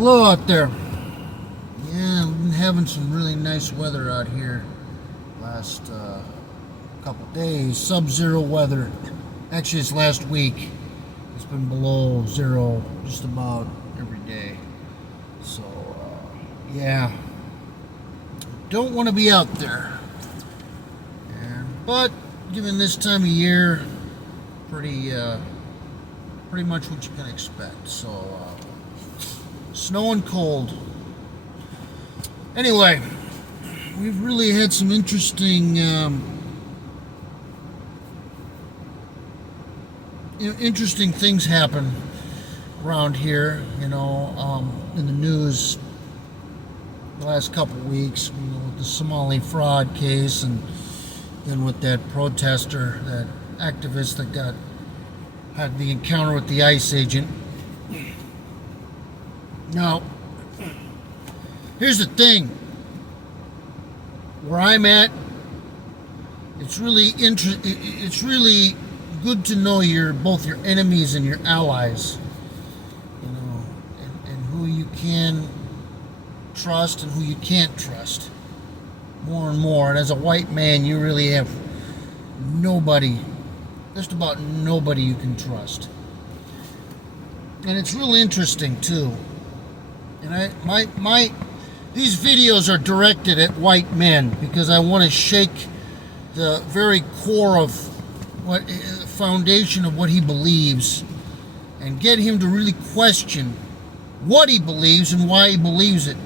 Hello out there. Yeah, we've been having some really nice weather out here last couple days. Sub-zero weather. Actually, it's last week. It's been below zero just about every day. So, yeah. Don't want to be out there. But given this time of year, pretty much what you can expect. So, snow and cold. Anyway, we've really had some interesting things happen around here, in the news the last couple of weeks, with the Somali fraud case, and then with that protester, that activist that had the encounter with the ICE agent. Now, here's the thing. Where I'm at, it's really good to know both your enemies and your allies. And who you can trust and who you can't trust. More and more. And as a white man, you really have nobody, just about nobody you can trust. And it's really interesting too. And these videos are directed at white men because I want to shake the very core of foundation of what he believes and get him to really question what he believes and why he believes it,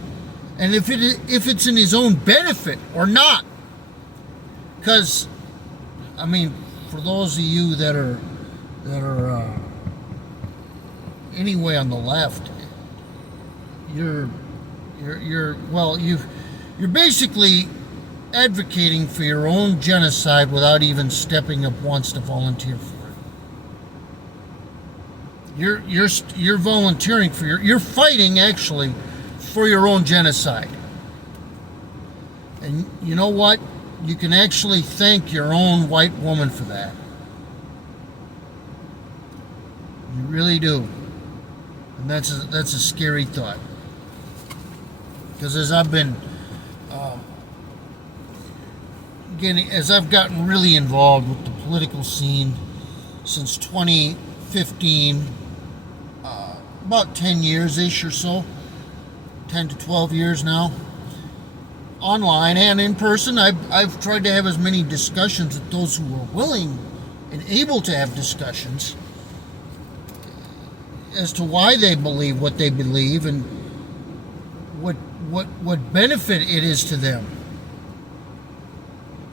and if it's in his own benefit or not. Because, for those of you that are anyway on the left, you're basically advocating for your own genocide without even stepping up once to volunteer for it. You're volunteering for you're fighting actually for your own genocide. And you know what? You can actually thank your own white woman for that. You really do. And that's a scary thought. Because as I've been as I've gotten really involved with the political scene since 2015, about 10 years-ish or so, 10 to 12 years now, online and in person, I've tried to have as many discussions with those who are willing and able to have discussions as to why they believe what they believe and what benefit it is to them.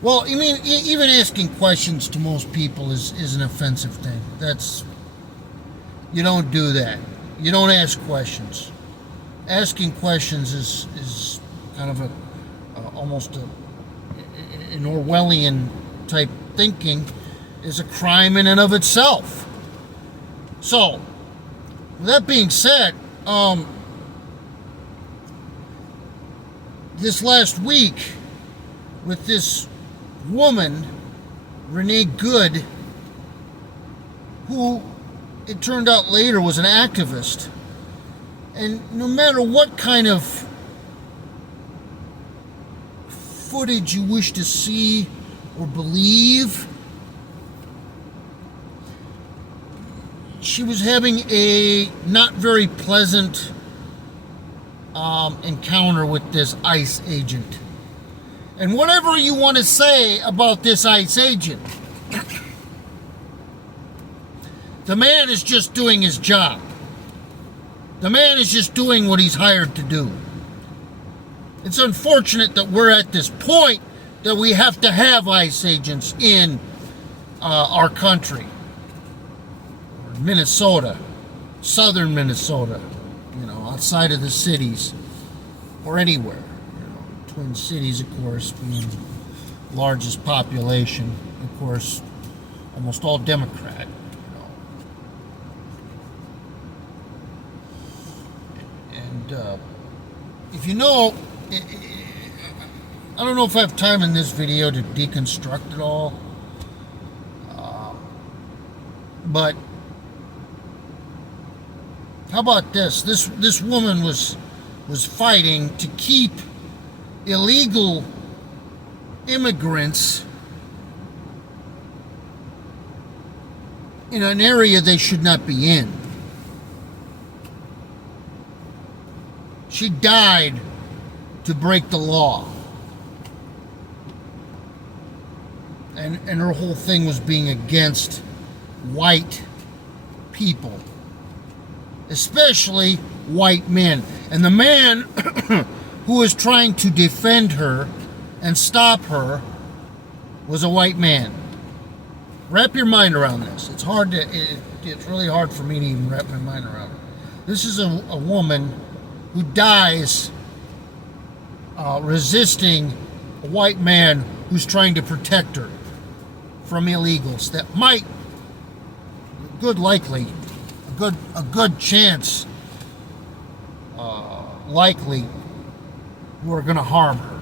Well, even asking questions to most people is an offensive thing. You don't do that. You don't ask questions. Asking questions is kind of almost an Orwellian type thinking, is a crime in and of itself. So, with that being said, this last week, with this woman, Renee Good, who it turned out later was an activist, and no matter what kind of footage you wish to see or believe, she was having a not very pleasant encounter with this ICE agent. And whatever you want to say about this ICE agent, the man is just doing his job. The man is just doing what he's hired to do. It's unfortunate that we're at this point that we have to have ICE agents in our country. Minnesota, southern Minnesota, outside of the cities, or anywhere. Twin Cities, of course, being the largest population, of course, almost all Democrat. And if you know, I don't know if I have time in this video to deconstruct it all, but How about this? This woman was fighting to keep illegal immigrants in an area they should not be in. She died to break the law. And her whole thing was being against white people, especially white men. And the man who was trying to defend her and stop her was a white man. Wrap your mind around this. It's hard to. It's really hard for me to even wrap my mind around it. This is a woman who dies resisting a white man who's trying to protect her from illegals that might, a good chance, likely, who are going to harm her.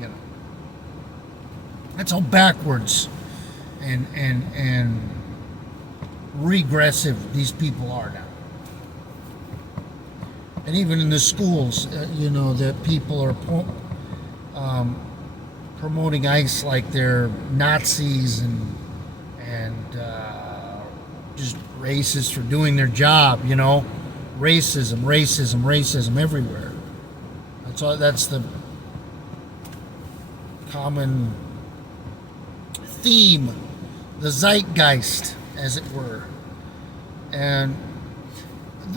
You know, that's how backwards and regressive these people are now. And even in the schools, that people are promoting ICE like they're Nazis and just racist for doing their job. Racism everywhere. That's the common theme, the zeitgeist, as it were. And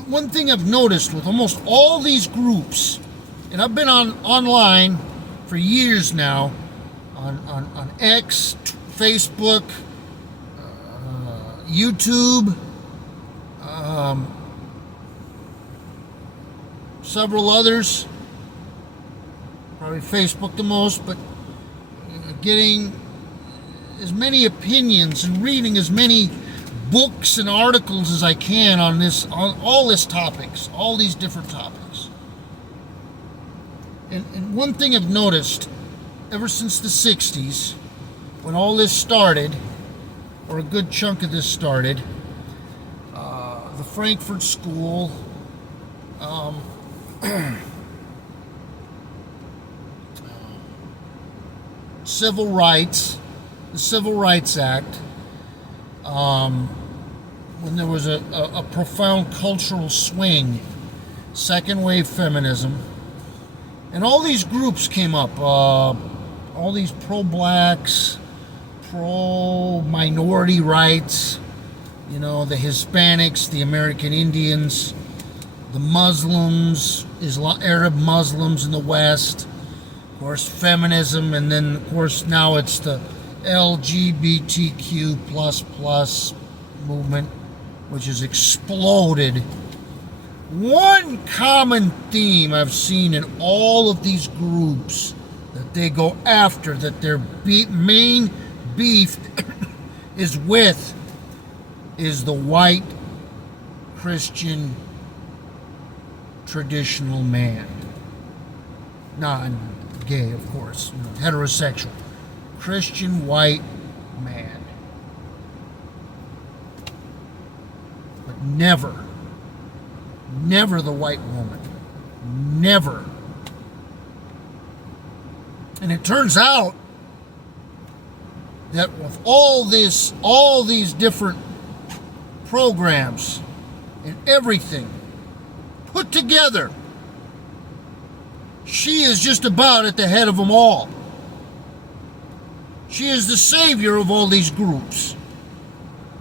one thing I've noticed with almost all these groups, and I've been online for years now, on X, Facebook, YouTube, several others, probably Facebook the most, but getting as many opinions and reading as many books and articles as I can on all these different topics. And one thing I've noticed ever since the 60s, when all this started, or a good chunk of this started, the Frankfurt School, civil rights, the Civil Rights Act, when there was a profound cultural swing, second wave feminism, and all these groups came up, all these pro-blacks, pro-minority rights, the Hispanics, the American Indians, the Muslims, Arab Muslims in the West, of course, feminism, and then, of course, now it's the LGBTQ++ movement, which has exploded. One common theme I've seen in all of these groups that they go after, that their main beef is the white Christian traditional man. Non-gay, of course, heterosexual. Christian white man. But never the white woman. Never. And it turns out that with all these different programs and everything put together, she is just about at the head of them all. She is the savior of all these groups.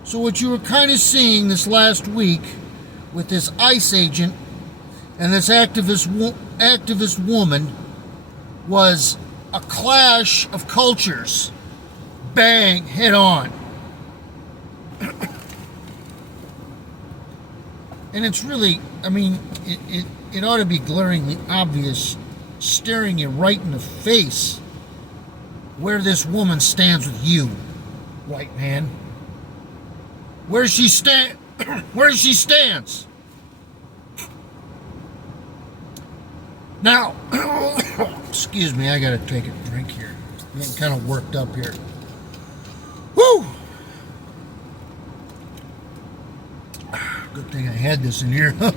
So what you were kind of seeing this last week with this ICE agent and this activist woman was a clash of cultures. Bang, head on. And it's really, it ought to be glaringly obvious, staring you right in the face, where this woman stands with you, white man. Where she stands. Now, excuse me, I gotta take a drink here. I'm getting kind of worked up here. Woo! Good thing I had this in here. Would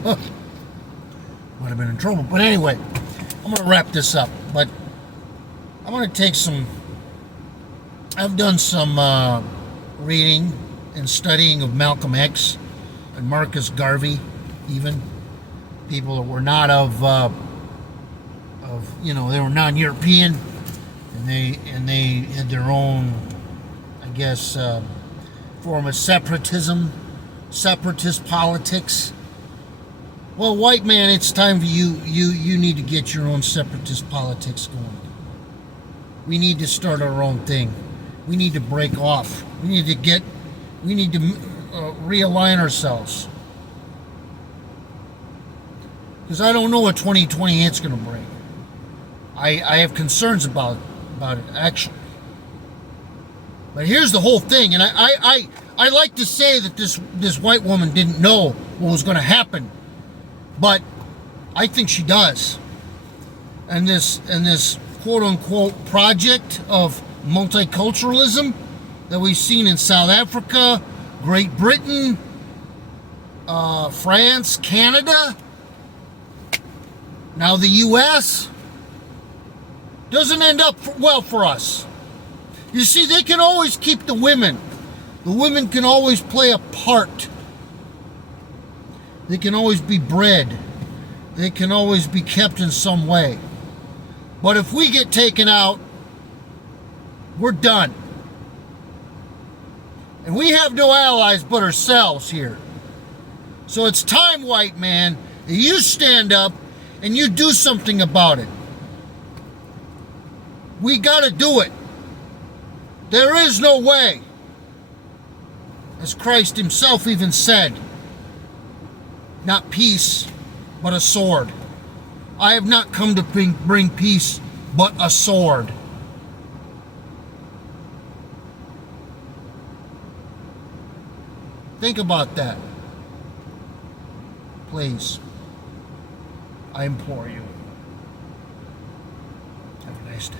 have been in trouble. But anyway, I'm going to wrap this up. But I'm going to take some... I've done some reading and studying of Malcolm X and Marcus Garvey, even people that were not they were non-European, and they had their own, I guess, form of separatist politics. Well, white man, it's time for you need to get your own separatist politics going. We need to start our own thing. We need to break off. We need to realign ourselves. Because I don't know what 2028 is going to bring. I have concerns about it, actually. But here's the whole thing, and I like to say that this white woman didn't know what was going to happen, but I think she does. And this quote unquote project of multiculturalism that we've seen in South Africa, Great Britain, France, Canada, now the U.S., doesn't end up well for us. You see, they can always keep the women. The women can always play a part. They can always be bred. They can always be kept in some way. But if we get taken out, we're done. And we have no allies but ourselves here. So it's time, white man, that you stand up and you do something about it. We got to do it. There is no way. As Christ himself even said, not peace, but a sword. I have not come to bring peace, but a sword. Think about that. Please. I implore you. Have a nice day.